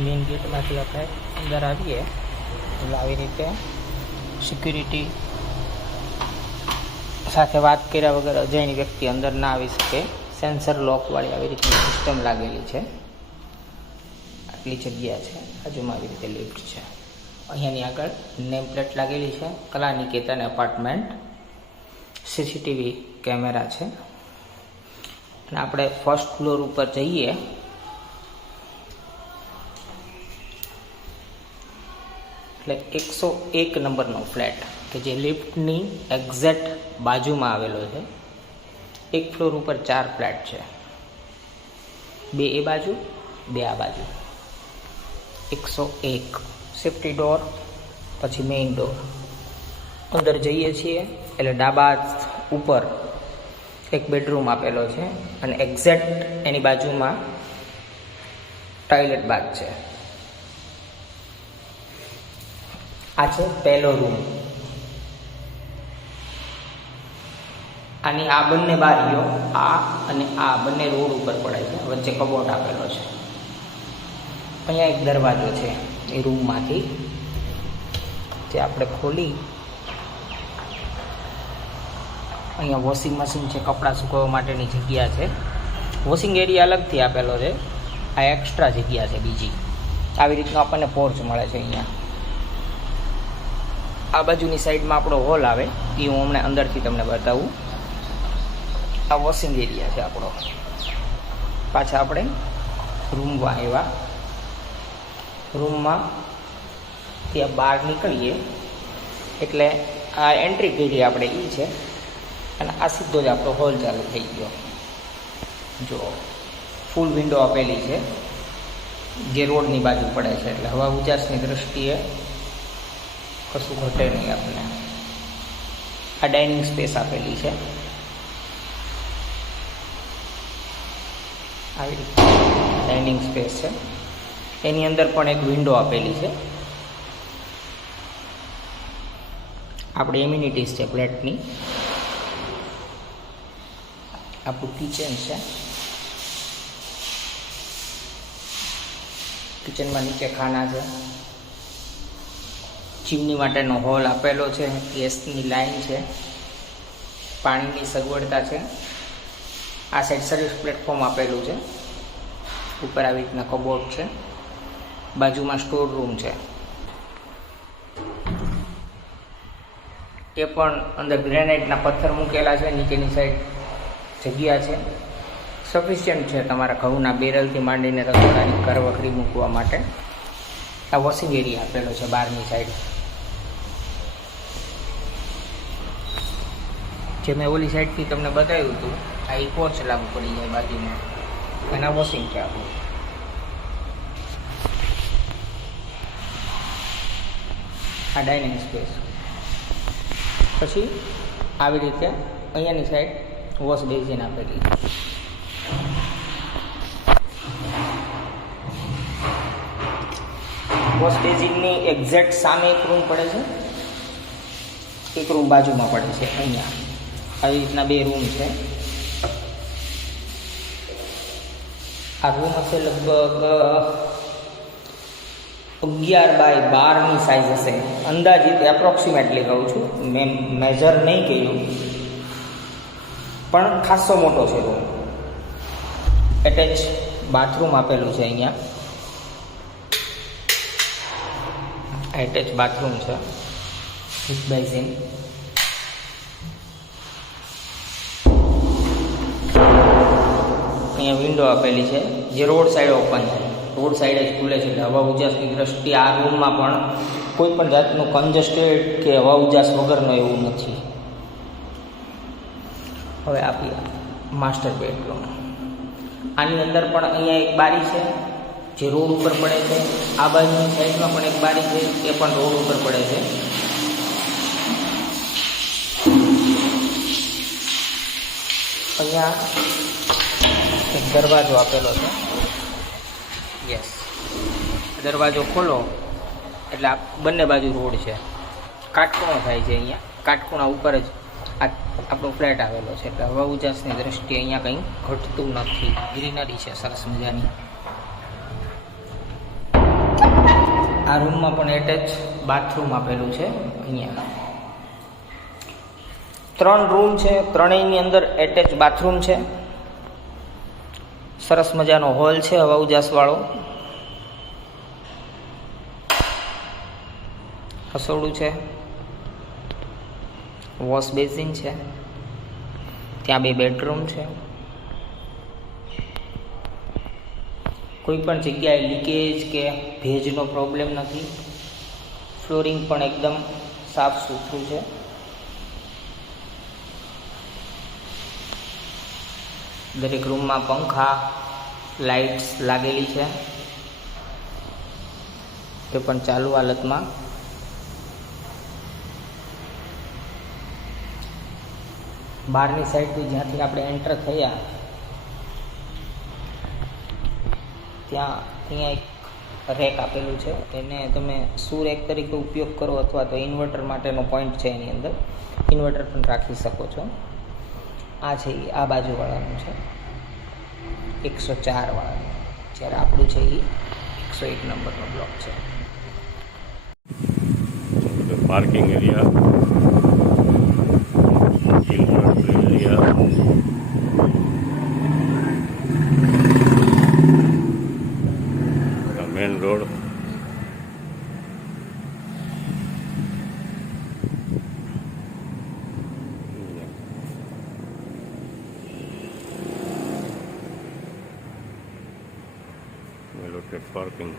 Main ગેટમાંથી આપણે અંદર આવીએ એટલે આવી રીતે સિક્યુરિટી સાથે વાત કર્યા વગર અજાણી વ્યક્તિ અંદર ના આવી શકે. સેન્સર લોકવાળી આવી રીતની સિસ્ટમ લાગેલી છે. આટલી જગ્યા છે, બાજુમાં આવી રીતે લિફ્ટ છે. અહીંયાની આગળ નેમ પ્લેટ લાગેલી છે, કલાનિકેતન એપાર્ટમેન્ટ. સીસીટીવી કેમેરા છે. અને આપણે ફર્સ્ટ ફ્લોર ઉપર જઈએ એટલે 101 નંબરનો ફ્લેટ કે જે લિફ્ટની એક્ઝેક્ટ બાજુમાં આવેલો છે. એક ફ્લોર ઉપર 4 ફ્લેટ છે, 2 એ બાજુ 2 આ બાજુ. 101 સેફ્ટી ડોર, પછી મેઇન ડોર. અંદર જઈએ છીએ એટલે ડાબા ઉપર એક બેડરૂમ આપેલો છે અને એક્ઝેક્ટ એની બાજુમાં ટોયલેટ બાથ છે. આ છે પહેલો રૂમ. આની આ બંને બારીઓ આ અને આ બંને રોડ ઉપર પડે છે, વચ્ચે કબોટ આપેલો છે. અહીંયા એક દરવાજો છે એ રૂમમાંથી, જે આપણે ખોલી અહીંયા વોશિંગ મશીન છે, કપડાં સૂકવવા માટેની જગ્યા છે. વોશિંગ એરિયા અલગથી આપેલો છે, આ એક્સ્ટ્રા જગ્યા છે બીજી. આવી રીતનો આપણને પોર્ચ મળે છે અહીંયા. આ બાજુની સાઈડમાં આપણો હોલ આવે, એ હું હમણાં અંદરથી તમને બતાવું. આ વોશિંગ એરિયા છે આપણો. પાછા આપણે રૂમમાં આવ્યા. રૂમમાં ત્યાં બહાર નીકળીએ એટલે આ એન્ટ્રી કરી આપણે એ છે અને આ સીધો જ આપણો હોલ ચાલુ થઈ ગયો. જો ફૂલ વિન્ડો આપેલી છે જે રોડની બાજુ પડે છે, એટલે હવા ઉજાસની દૃષ્ટિએ કશું ઘટે નહીં આપણને. આ ડાઇનિંગ સ્પેસ આપેલી છે. આવી રીતે ડાઇનિંગ સ્પેસ છે. એની અંદર પણ એક વિન્ડો આપેલી છે. આપણી એમ્યુનિટીઝ છે ફ્લેટની. આપણું કિચન છે. કિચનમાં નીચે ખાના છે. ચીમની માટેનો હોલ આપેલો છે. ગેસની લાઈન છે. પાણીની સગવડતા છે. આ સાઈડ સર્વિસ પ્લેટફોર્મ આપેલું છે. ઉપર આવી રીતના કબોર્ડ છે. બાજુમાં સ્ટોર રૂમ છે. એ પણ અંદર ગ્રેનાઇટના પથ્થર મૂકેલા છે. નીચેની સાઈડ જગ્યા છે. સફિશિયન્ટ છે તમારા ઘઉંના બેરલથી માંડીને રસોડાની ઘરવખરી મૂકવા માટે. આ વોશિંગ એરિયા આપેલો છે બહારની સાઈડ. જે મેં ઓલી સાઈડથી તમને બતાવ્યું હતું, આ એક પોર્ચ લાગુ પડી જાય બાજુમાં. અને આ વોશિંગ છે આપણું. આ ડાઇનિંગ સ્પેસ. પછી આવી રીતે અહીંયાની સાઈડ વોશ બેઝિન આપેલી. વોશ બેઝિનની એક્ઝેક્ટ સામે એક રૂમ પડે છે, એક રૂમ બાજુમાં પડે છે. અહીંયા આવી રીતના 2 રૂમ છે. આ રૂમ હશે લગભગ 11 બાય 12ની સાઇઝ હશે અંદાજિત. એપ્રોક્સિમેટલી કહું છું, મેં મેજર નહીં કર્યું, પણ ખાસો મોટો છે રૂમ. એટેચ બાથરૂમ આપેલું છે અહીંયા. એટેચ બાથરૂમ છે વિથ બેઝિન. અહીંયા વિન્ડો આપેલી છે જે રોડ સાઈડ ઓપન છે. રોડ સાઈડ જ ખુલે છે એટલે હવા ઉજાસની દ્રષ્ટિએ આ રૂમમાં પણ કોઈ પણ જાતનું કન્જસ્ટેડ કે હવા ઉજાસ વગરનો એવું નથી. હવે આપીએ માસ્ટર બેડરૂમ. આની અંદર પણ અહીંયા એક બારી છે જે રોડ ઉપર પડે છે. આ બાજુની સાઈડમાં પણ એક બારી છે, એ પણ રોડ ઉપર પડે છે. અહીંયા એક દરવાજો આપેલો છે. યસ, દરવાજો ખોલો એટલે આ બંને બાજુ રોડ છે. કાટખૂણો થાય છે અહીંયા. કાટખૂણા ઉપર જ આપણો ફ્લેટ આવેલો છે એટલે હવા ઉજાસની દ્રષ્ટિએ અહીંયા કંઈ ઘટતું નથી. ગ્રીનરી છે સરસ મજાની. આ રૂમમાં પણ એટેચ બાથરૂમ આપેલું છે. અહીંયા 3 રૂમ છે, ત્રણેયની અંદર એટેચ બાથરૂમ છે. સરસ મજાનો હોલ છે હવા ઉજાસવાળો. રસોડું છે, વોશ બેસિન છે, ત્યાં 2 બેડરૂમ છે. કોઈ પણ જગ્યાએ લીકેજ કે ભેજનો પ્રોબ્લેમ નથી. ફ્લોરિંગ પણ એકદમ સાફ સુથરું છે. દરેક રૂમમાં પંખા, લાઇટ્સ લાગેલી છે, તે પણ ચાલુ હાલતમાં. બહારની સાઈડથી જ્યાંથી આપણે એન્ટર થયા ત્યાં એક રેક આપેલું છે. તેને તમે શું રેક તરીકે ઉપયોગ કરો અથવા તો ઇન્વર્ટર માટેનો પોઈન્ટ છે, એની અંદર ઇન્વર્ટર પણ રાખી શકો છો. આ છે એ આ બાજુવાળાનું છે, 104 વાળાનું. જ્યારે આપણું છે એ 101 નંબરનો બ્લોક છે. Parking area, main road, parking.